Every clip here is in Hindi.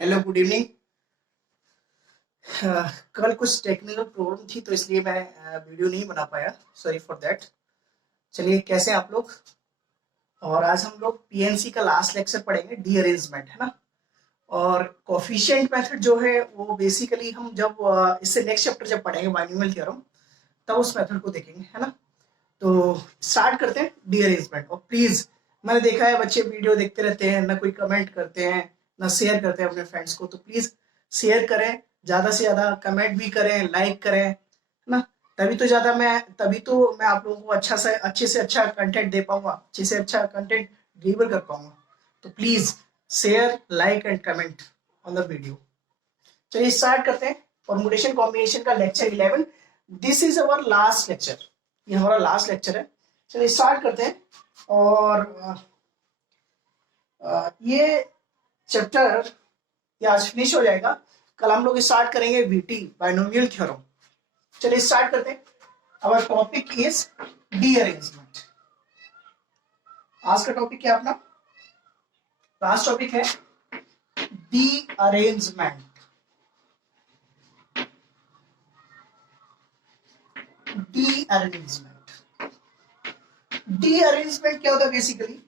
Hello good evening. कल कुछ टेक्निकल प्रॉब्लम थी तो इसलिए मैं वीडियो नहीं बना पाया। Sorry for that. चलिए, कैसे हैं आप लोग? और आज हम लोग पीएनसी का लास्ट लेक्चर पढ़ेंगे, डी अरेंजमेंट, है ना। और कोफिशिएंट मेथड जो है वो बेसिकली हम जब इससे नेक्स्ट चैप्टर जब पढ़ेंगे बाइनोमियल थ्योरम, तब उस मेथड को देखेंगे, है ना। तो स्टार्ट करते हैं डी अरेंजमेंट। और प्लीज, मैंने देखा है बच्चे वीडियो देखते रहते हैं, ना कोई कमेंट करते हैं ना शेयर करते हैं अपने फ्रेंड्स को। तो प्लीज शेयर करें, ज्यादा से ज्यादा कमेंट भी करें, लाइक करें, है ना। तभी तो मैं आप लोगों को अच्छे से अच्छा कंटेंट दे पाऊंगा, अच्छे से अच्छा कंटेंट डिलीवर कर पाऊंगा। तो please share, like and comment on the video. चलिए स्टार्ट करते हैं। फॉर्मुलेशन कॉम्बिनेशन का lecture 11। This is our last lecture, ये हमारा लास्ट लेक्चर है। चलिए स्टार्ट करते हैं। और ये चैप्टर ये आज फिनिश हो जाएगा। कल हम लोग स्टार्ट करेंगे बीटी, बाइनोमियल थ्योरम। चलिए स्टार्ट करते हैं। Our topic is D arrangement. आज का टॉपिक क्या अपना लास्ट टॉपिक है, D arrangement. D arrangement D arrangement क्या होता है basically?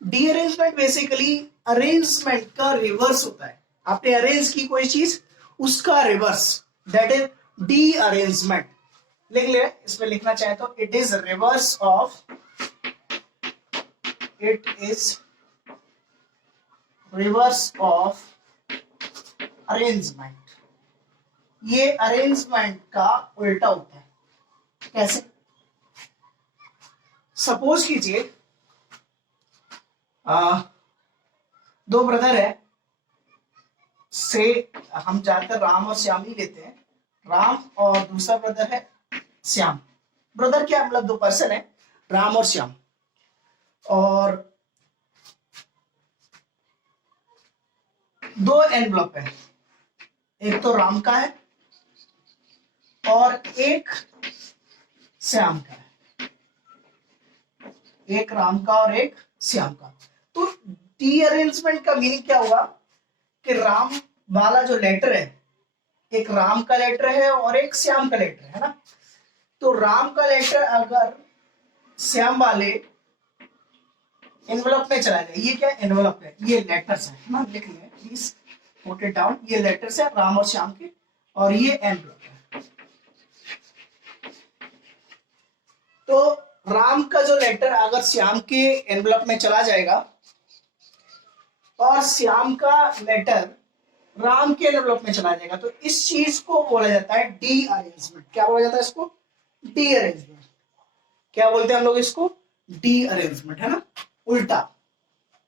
D arrangement basically arrangement का रिवर्स होता है। आपने अरेंज की कोई चीज, उसका reverse, that is D arrangement. लिख ले, इसमें लिखना चाहे तो it is reverse of, it is reverse of arrangement. ये अरेंजमेंट का उल्टा होता है। कैसे? सपोज कीजिए दो ब्रदर है, से हम ज्यादातर राम और श्याम ही लेते हैं। राम और दूसरा ब्रदर है श्याम। ब्रदर क्या मतलब दो पर्सन है, राम और श्याम। और दो एनवलप है, एक तो राम का है और एक श्याम का है। एक राम का और एक श्याम का। तो डी अरेंजमेंट का मीनिंग क्या हुआ कि राम वाला जो लेटर है, एक राम का लेटर है और एक श्याम का लेटर है ना। तो राम का लेटर अगर श्याम वाले एनवलप में चला जाए, ये क्या एनवलप है, ये लेटर्स है ना, लिख लें प्लीज, नोट इट डाउन। ये लेटर्स है राम और श्याम के, और ये एनवलप है। तो राम का जो लेटर अगर श्याम के एनवलप में चला जाएगा और श्याम का लेटर राम के एनवलप में चला जाएगा, तो इस चीज को बोला जाता है डी अरेंजमेंट। क्या बोला जाता है इसको? D arrangement. क्या बोलते हैं हम लोग इसको? डी अरेंजमेंट, है ना। उल्टा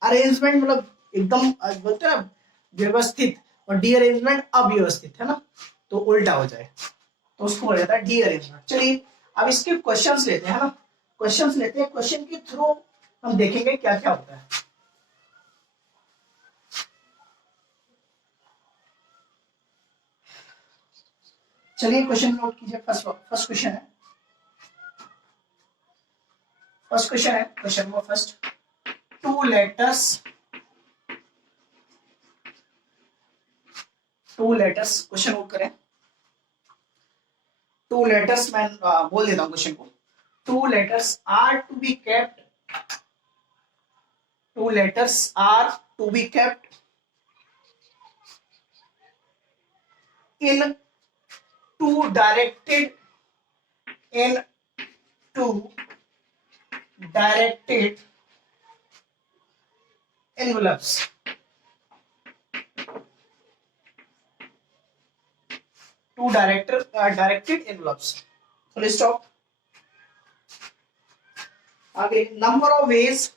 अरेंजमेंट मतलब एकदम बोलते हैं ना व्यवस्थित, और डी अरेंजमेंट अव्यवस्थित, है ना। तो उल्टा हो जाए तो उसको बोला जाता है डी अरेंजमेंट। चलिए अब इसके क्वेश्चंस लेते हैं, है ना। क्वेश्चंस लेते हैं, क्वेश्चन के थ्रू हम देखेंगे क्या क्या होता है। चलिए क्वेश्चन नोट कीजिए। फर्स्ट क्वेश्चन है, question number first. Two letters, question note करें। टू लेटर्स, मैं बोल देता हूं क्वेश्चन को। Two letters are to be kept, two letters are to be kept in two directed envelopes. Directed envelopes. Full stop. आगे number of ways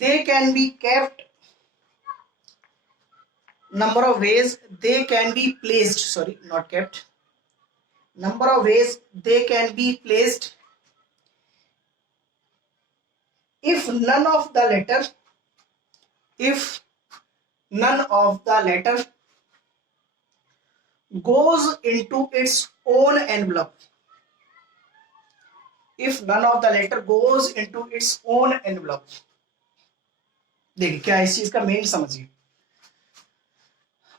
they can be kept, number of ways they can be placed, sorry, not kept, number of ways they can be placed if none of the letter goes into its own envelope. if none of the letter goes into its own envelope. देखिए क्या इस चीज का मेन समझिए।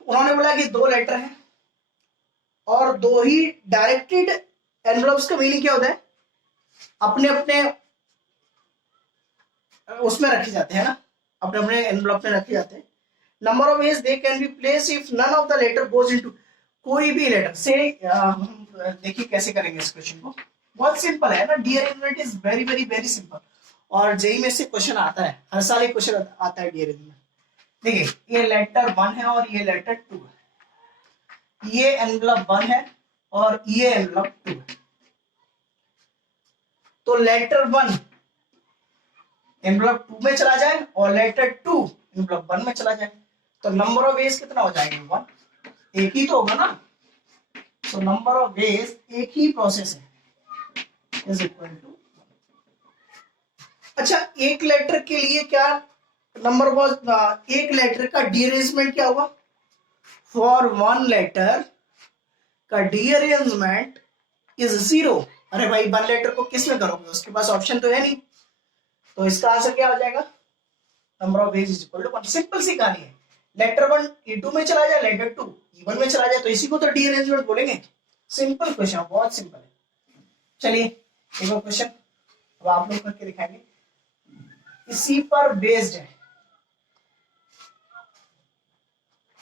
उन्होंने बोला कि दो लेटर हैं और दो ही डायरेक्टेड एनवलप्स का मीनिंग क्या होता है, अपने अपने उसमें रखे जाते हैं ना, अपने अपने एनवलप में रखे जाते हैं। Number of ways they can be place if none of the letter goes into, कोई भी लेटर से देखिए कैसे करेंगे इस क्वेश्चन को, बहुत सिंपल है ना, derangement is very very very simple. और जेई में से क्वेश्चन आता है, हर साल एक क्वेश्चन आता है डीअरेंजमेंट। देखिए ये लेटर 1 है और ये लेटर 2 है, ये एनवलप 1 है और ये एनवलप 2 है। तो लेटर 1 एनवलप 2 में चला जाए और लेटर 2 एनवलप 1 में चला जाए, तो नंबर ऑफ वेज कितना हो जाएगा, 1, एक ही तो होगा ना। तो नंबर ऑफ वेज एक ही प्रोसेस है इज इक्वल टू। अच्छा एक लेटर के लिए क्या नंबर ऑफ, एक लेटर का डीअरेंजमेंट क्या होगा, फॉर वन लेटर का डीअरेंजमेंट इज 0। अरे भाई वन लेटर को किस में करोगे, उसके पास ऑप्शन तो है नहीं, तो इसका आंसर क्या हो जाएगा, number of ways is equal to 1। Simple सी कहानी है, लेटर 1 E2 में चला जाए, लेटर 2 E1 में चला जाए, तो इसी को तो डीअरेंजमेंट बोलेंगे। सिंपल क्वेश्चन, बहुत सिंपल है। चलिए एक और क्वेश्चन अब आप लोग करके दिखाएंगे, इसी पर बेस्ड है,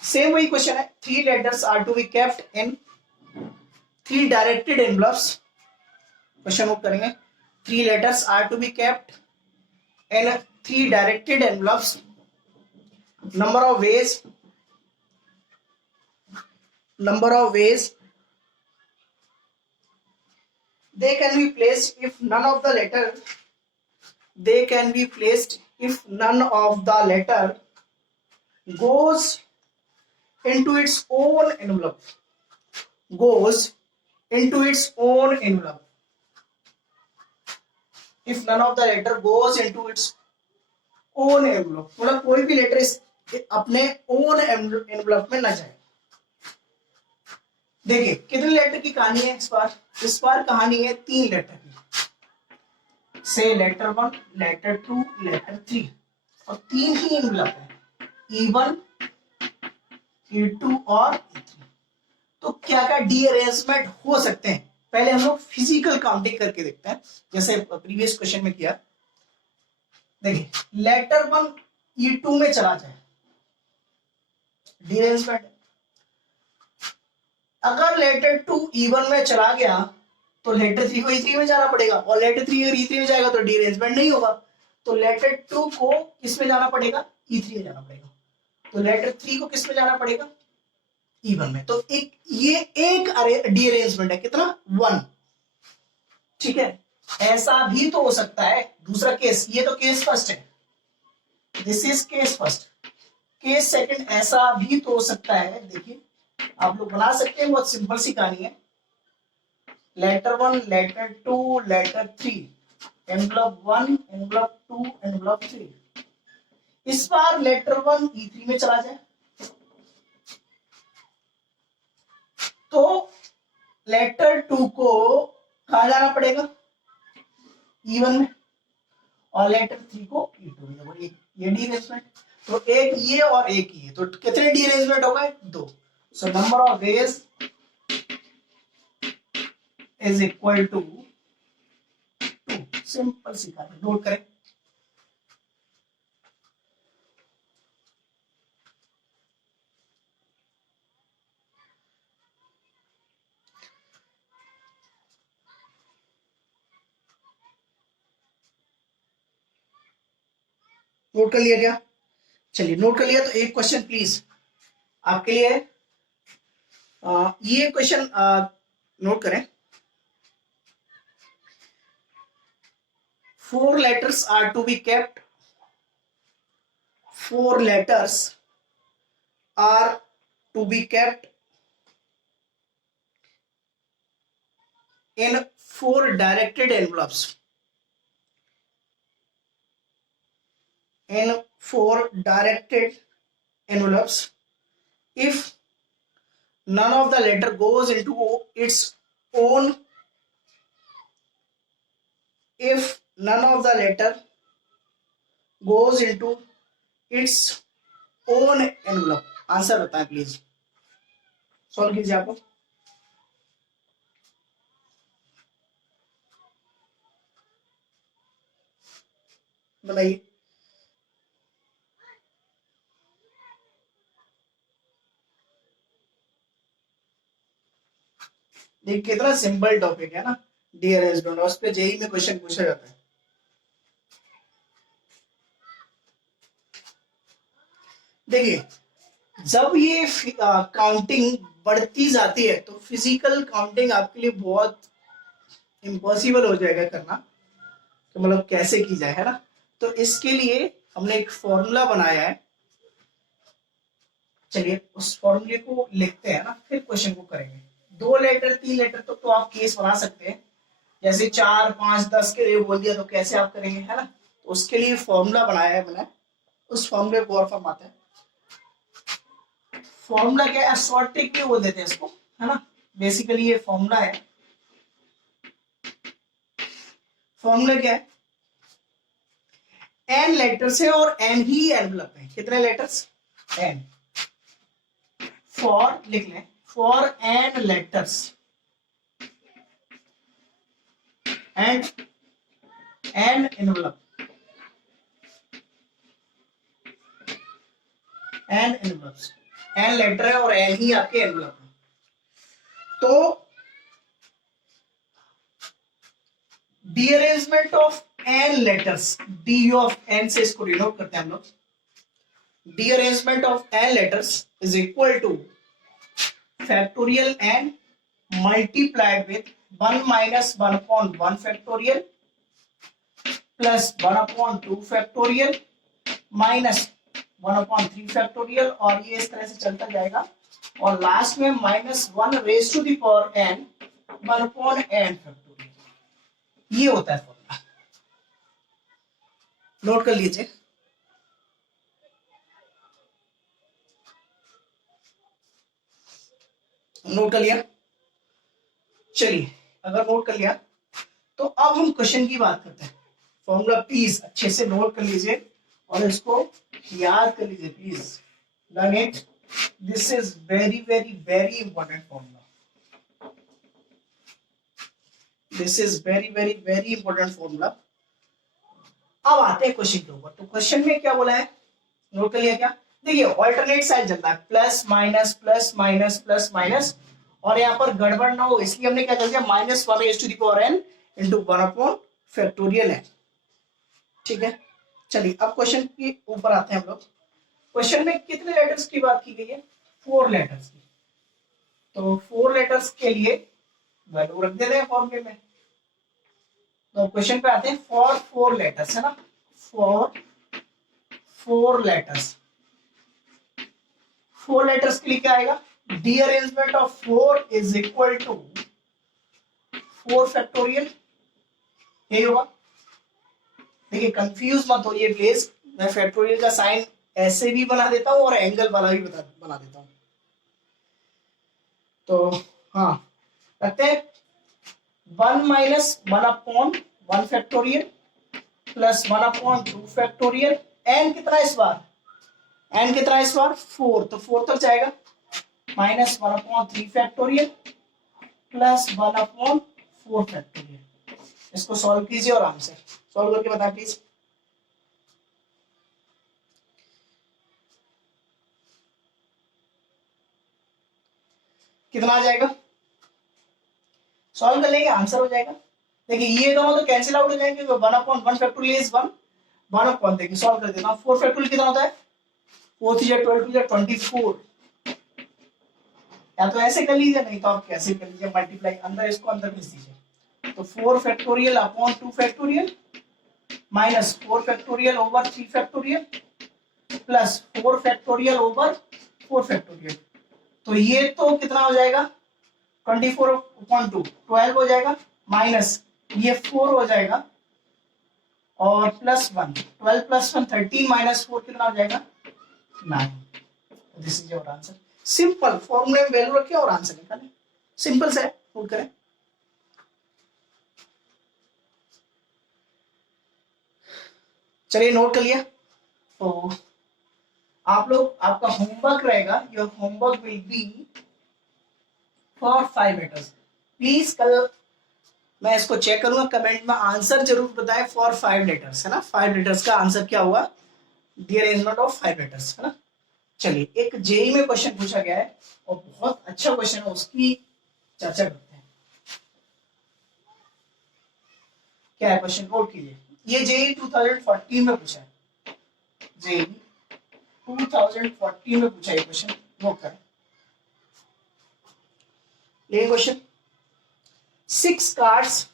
सेम वही क्वेश्चन है। 3 letters are to be kept in 3 directed envelopes। Question note करेंगे, 3 letters are to be kept in 3 directed envelopes। number of ways they can be placed if none of the letter goes into its own envelope, if none of the letter goes into its own envelope, मतलब कोई भी लेटर इस अपने ओन एनवलप में ना जाए। देखिए कितने लेटर की कहानी है इस बार कहानी है 3 लेटर की, से लेटर 1, लेटर 2, लेटर 3, और 3 ही एनवलप है, E1, E2 और E3। तो क्या क्या डीअरेंजमेंट हो सकते हैं, पहले हम लोग फिजिकल काउंटिंग करके देखते हैं, जैसे प्रीवियस क्वेश्चन में किया। देखिए लेटर 1 E2 में चला जाए, डीअरेंजमेंट। अगर लेटर 2 E1 में चला गया तो लेटर 3 को E3 में जाना पड़ेगा, और लेटर 3 अगर E3 में जाएगा तो डीअरेंजमेंट नहीं होगा, तो लेटर 2 को किस में जाना पड़ेगा, E3 में जाना पड़ेगा, तो लेटर 3 को किस में जाना पड़ेगा, E1 में। तो ये एक डीअरेंजमेंट है, कितना, 1। ठीक है, ऐसा भी तो हो सकता है दूसरा केस, ये तो केस फर्स्ट है, this is case first. Case second ऐसा भी तो हो सकता है, देखिए आप लोग बना सकते हैं, बहुत सिंपल सी कहानी है। Letter 1, letter 2, letter 3, envelope 1, envelope 2, envelope 3। इस बार लेटर 1 E3 में चला जाए तो लेटर 2 को कहा जाना पड़ेगा, E1 में, और लेटर 3 को E2 में। ये डीअरेंजमेंट, तो एक ये और एक ये, तो कितने डीअरेंजमेंट हो गए, 2। So number of ways is equal to 2। Simple सी कहानी, नोट करें। नोट कर लिया क्या, चलिए नोट कर लिया, तो एक क्वेश्चन प्लीज आपके लिए, ये क्वेश्चन नोट करें। 4 letters are to be kept, 4 letters are to be kept in 4 directed envelopes, in 4 directed envelopes if none of the letter goes into its own if none of the letter goes into its own envelope. Answer बताएं प्लीज, सॉल्व कीजिए आप लोग। बताइए। देखिए कितना सिंपल टॉपिक है ना, डीअरेंजमेंट, उस पे जेई में क्वेश्चन पूछा जाता है। देखिए जब ये काउंटिंग बढ़ती जाती है तो फिजिकल काउंटिंग आपके लिए बहुत इम्पॉसिबल हो जाएगा करना, तो मतलब कैसे की जाए, है ना। तो इसके लिए हमने एक फॉर्मूला बनाया है, चलिए उस फॉर्मूले को लिखते हैं ना, फिर क्वेश्चन को करेंगे। 2 लेटर 3 लेटर तो आप केस बना सकते हैं, जैसे 4 5 10 के लिए बोल दिया तो कैसे आप करेंगे, है ना। तो उसके लिए फॉर्मूला बनाया है मैंने, उस फॉर्मूले को और फॉर्माते हैं। फॉर्मूला क्या है, शॉर्ट ट्रिक भी बोल देते हैं इसको, है ना। बेसिकली ये फॉर्मूला है। फॉर्मूला क्या है, एन लेटर्स है और एन ही एनवलप है। कितने लेटर्स, एन। फॉर लिख लें, for N letters and N envelope, N envelopes, N letter है और एन ही आपके एनवलप है। तो derangement of N letters, D of N से इसको डिनोट करते हैं हम लोग। Derangement of N letters is equal to factorial N multiplied with 1 minus 1 upon 1 factorial plus 1 upon 2 factorial minus 1 upon 3 factorial, और ये इस तरह से चलता जाएगा, और लास्ट में minus 1 raise to the power N 1 upon N factorial. ये होता है फॉर्मूला, नोट कर लीजिए। नोट कर लिया, चलिए अगर नोट कर लिया तो अब हम क्वेश्चन की बात करते हैं। फॉर्मूला प्लीज अच्छे से नोट कर लीजिए और इसको याद कर लीजिए please, learn it, this is very very very important formula, this is very very very important formula. अब आते हैं क्वेश्चन के ऊपर। तो क्वेश्चन में क्या बोला है, नोट कर लिया क्या, देखिए ऑल्टरनेट साइड चलता है, plus minus plus minus plus minus, और यहाँ पर गड़बड़ ना हो इसलिए हमने क्या कर दिया, minus 1 raise to the power n into 1 upon factorial है। ठीक है, चलिए अब क्वेश्चन के ऊपर आते हैं हम लोग। क्वेश्चन में कितने लेटर्स की बात की गई है, 4 लेटर्स की। तो 4 लेटर्स के लिए वैल्यू रख देते हैं फॉर्मूले में। तो क्वेश्चन पे आते हैं, फॉर 4 लेटर्स, है ना, फॉर 4 लेटर्स, 4 लेटर्स के लिए क्या आएगा, derangement of 4 is equal to 4 factorial, यही होगा। देखिए कंफ्यूज मत होइए प्लीज, मैं फैक्टोरियल का साइन ऐसे भी बना देता हूं और एंगल वाला भी बना देता हूं। तो हाँ रखते हैं, 1 minus 1 upon 1 factorial plus 1 upon 2 factorial, n कितना इस बार, एन कितना इस बार 4, तो 4 तक जाएगा, minus 1 upon 3 factorial plus 1 upon 4 factorial. इसको सॉल्व कीजिए और आंसर सॉल्व करके बताएं प्लीज। कितना आ जाएगा, सॉल्व कर लेंगे आंसर हो जाएगा। देखिए ये दोनों तो कैंसिल आउट हो जाएंगे, 1 अपॉन 1 फैक्टोरियल इज 1, 1 अपॉन, देखिए सॉल्व कर देता हूं, 4 फैक्टोरियल कितना होता है, 4 3 12 2 24, या तो ऐसे कर लीजिए, नहीं तो आप कैसे कर लीजिए, मल्टीप्लाई, अंदर इसको अंदर भेज दीजिए। तो 4 factorial upon 2 factorial minus 4 factorial over 3 factorial plus 4 factorial over 4 factorial. तो ये तो कितना हो जाएगा, 24 अपॉन 2 12 हो जाएगा, माइनस ये 4 हो जाएगा और प्लस 1, 12 प्लस 1 13 माइनस 4 कितना हो जाएगा, 9। This is your answer. Simple, फॉर्मूले में वैल्यू रखें और आंसर निकालें, सिंपल से नोट करें। चलिए नोट कर लिया। तो आप लोग, आपका होमवर्क रहेगा, your homework will be for 5 letters. Please कल मैं इसको चेक करूंगा, कमेंट में आंसर जरूर बताएं फॉर 5 लेटर्स, है ना। 5 लेटर्स का आंसर क्या हुआ, डी अरेंजमेंट ऑफ 5 लेटर्स, है ना। चलिए एक जेई में क्वेश्चन पूछा गया है और बहुत अच्छा क्वेश्चन है, उसकी चर्चा करते हैं। क्या है क्वेश्चन, नोट कीजिए। ये जेई 2014 में पूछा है, जेई 2014 में पूछा है क्वेश्चन, नोट करें। ये question, 6 cards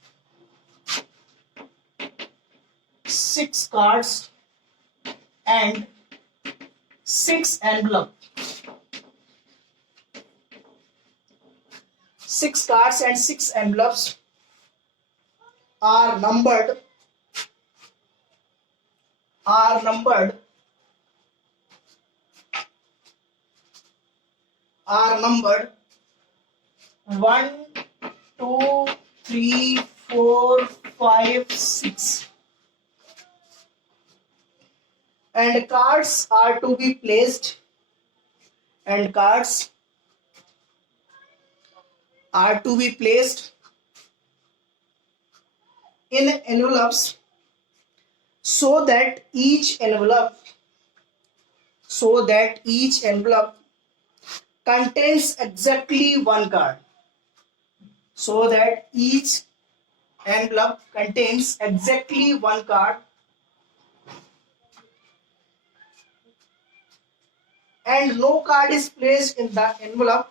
and 6 envelope. 6 cards and 6 envelopes are numbered 1, 2, 3, 4, 5, 6, and cards are to be placed in envelopes so that each envelope contains exactly one card. So that each envelope contains exactly one card, and no card is placed in the envelope,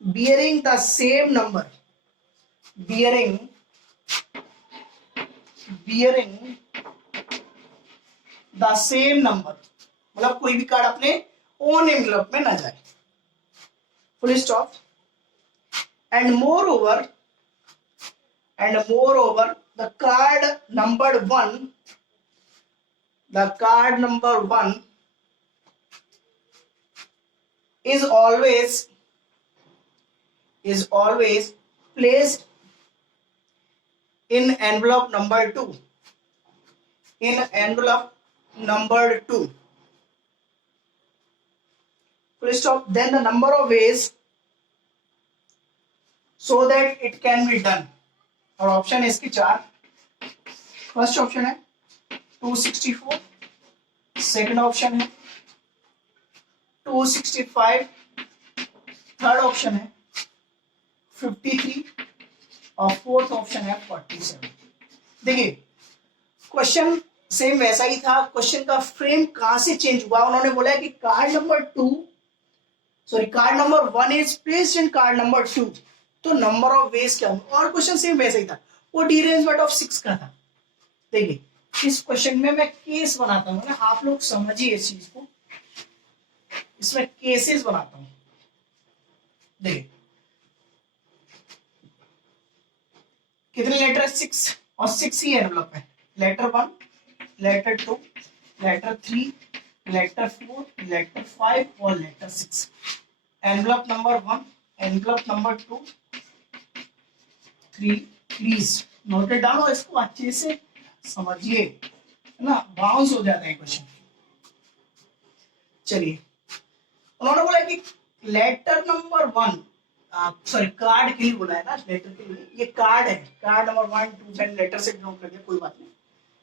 bearing the same number, मतलब कोई भी कार्ड अपने ओन एनवलप में ना जाए, full stop. And more over the card number 1 is always placed in envelope number 2, full stop. Then the number of ways so that it can be done, और ऑप्शन है इसके 4। फर्स्ट ऑप्शन है 264, सेकंड ऑप्शन है 265, थर्ड ऑप्शन है 53 और फोर्थ ऑप्शन है 47। देखिए क्वेश्चन सेम वैसा ही था, क्वेश्चन का फ्रेम कहां से चेंज हुआ, उन्होंने बोला है कि card number 1 is placed in card number 2, तो नंबर ऑफ वेज क्या होंगे, और क्वेश्चन सेम वैसा ही था, वो डीअरेंजमेंट ऑफ 6 का था। देखिए इस क्वेश्चन में मैं केस बनाता हूं ना, आप लोग समझिए इस चीज को, इसमें केसेस बनाता हूं। देखिए कितने लेटर है, 6, और 6 ही एनवलप है। Letter 1, letter 2, letter 3, letter 4, letter 5 और letter 6। Envelope number 1, envelope number 2, 3। Please note it down और इसको अच्छे से समझिए, है ना, बाउंस हो जाता है क्वेश्चन। चलिए उन्होंने बोला कि लेटर नंबर 1, सॉरी कार्ड के लिए बोला है ना, लेटर के लिए, ये कार्ड है, कार्ड नंबर 1, 2 10 लेटर से नोट कर दिया, कोई बात नहीं,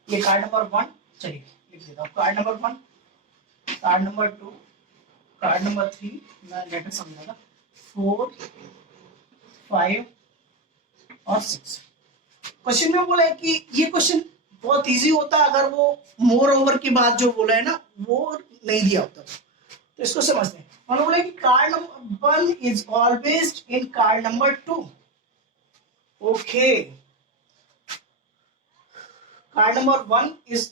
ये कार्ड नंबर 1, चलिए लिख देता हूँ, card number 1, card number 2, card number 3, मैं लेटर समझागा, 4, 5 और 6। क्वेश्चन में बोला है कि ये क्वेश्चन बहुत इजी होता अगर वो मोर ओवर की बात जो बोला है ना वो नहीं दिया होता, तो इसको समझते हैं। उन्होंने बोला कि card number 1 is always in card number 2। Okay, card number 1 is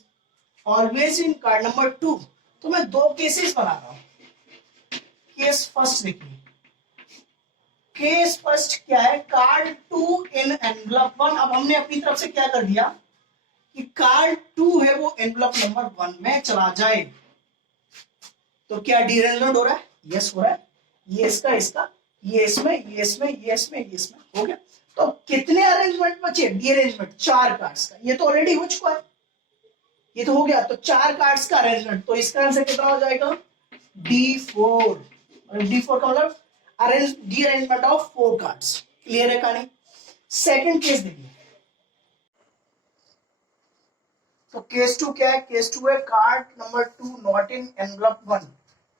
always in card number 2, तो मैं 2 केसेस बना रहा हूं। केस फर्स्ट देखिए, केस फर्स्ट क्या है, कार्ड 2 इन एनवलप 1। अब हमने अपनी तरफ से क्या कर दिया कि कार्ड 2 है वो एनवलप नंबर 1 में चला जाए, तो क्या डीअरेंजमेंट हो रहा है, यस हो रहा है, ये इसका, ये इसमें, ये इसमें, ये इसमें, ये इसमें, हो गया। तो कितने अरेंजमेंट बचे? डी अरेंजमेंट 4 कार्ड्स का, ये तो ऑलरेडी हो चुका है, ये तो हो गया। तो 4 कार्ड्स का अरेंजमेंट, तो इसका आंसर कितना हो जाएगा? D4। और D4 का मतलब arrange D arrangement of 4 cards. Clear है कहानी? सेकंड केस देखिए। तो केस 2 क्या है? केस 2 है card number 2 not in envelope 1।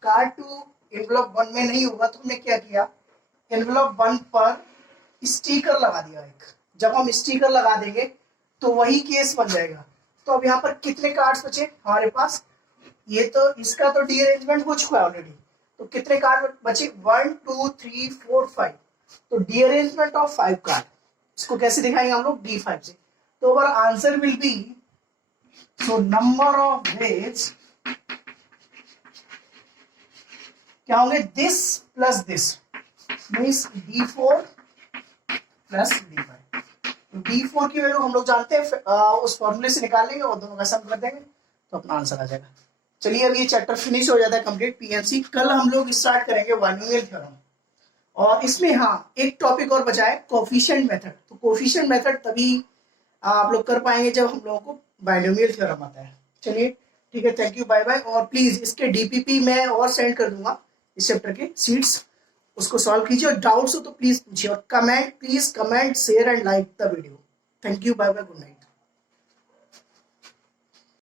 Card 2 envelope 1 में नहीं होगा, तो हमने क्या किया? एनवलप 1 पर स्टिकर लगा दिया एक। जब हम स्टिकर लगा देंगे तो वही केस बन जाएगा। तो अब यहाँ पर कितने कार्ड्स बचे हमारे पास? ये तो इसका तो डी अरेंजमेंट हो चुका है ऑलरेडी, तो कितने कार्ड बचे? 1 2 3 4 5। तो डी अरेंजमेंट ऑफ 5 कार्ड, इसको कैसे दिखाएंगे हम लोग? D5 से। तो our answer will be, so number of veg क्या होंगे? This plus this means D4 plus D5। D4 की वैल्यू हम लोग जानते हैं, उस फॉर्मूले से निकाल लेंगे और दोनों का सम कर देंगे तो अपना आंसर आ जाएगा। चलिए अब ये चैप्टर फिनिश हो जाता है कंप्लीट पीएनसी। कल हम लोग स्टार्ट करेंगे बाइनोमियल थ्योरम, और इसमें हाँ एक टॉपिक और बचा है, कोफिशिएंट मेथड। तो कोफिशिएंट मेथड तभी आप लोग कर पाएंगे जब हम लोगों को बाइनोमियल थ्योरम आता है। चलिए ठीक है, थैंक यू, बाय बाय। और प्लीज इसके डीपीपी मैं और सेंड कर दूंगा इस चैप्टर के सीट्स, उसको सॉल्व कीजिए। और डाउट्स हो तो प्लीज पूछिए, और comment, please comment, share and like the video. Thank you, bye bye, good night.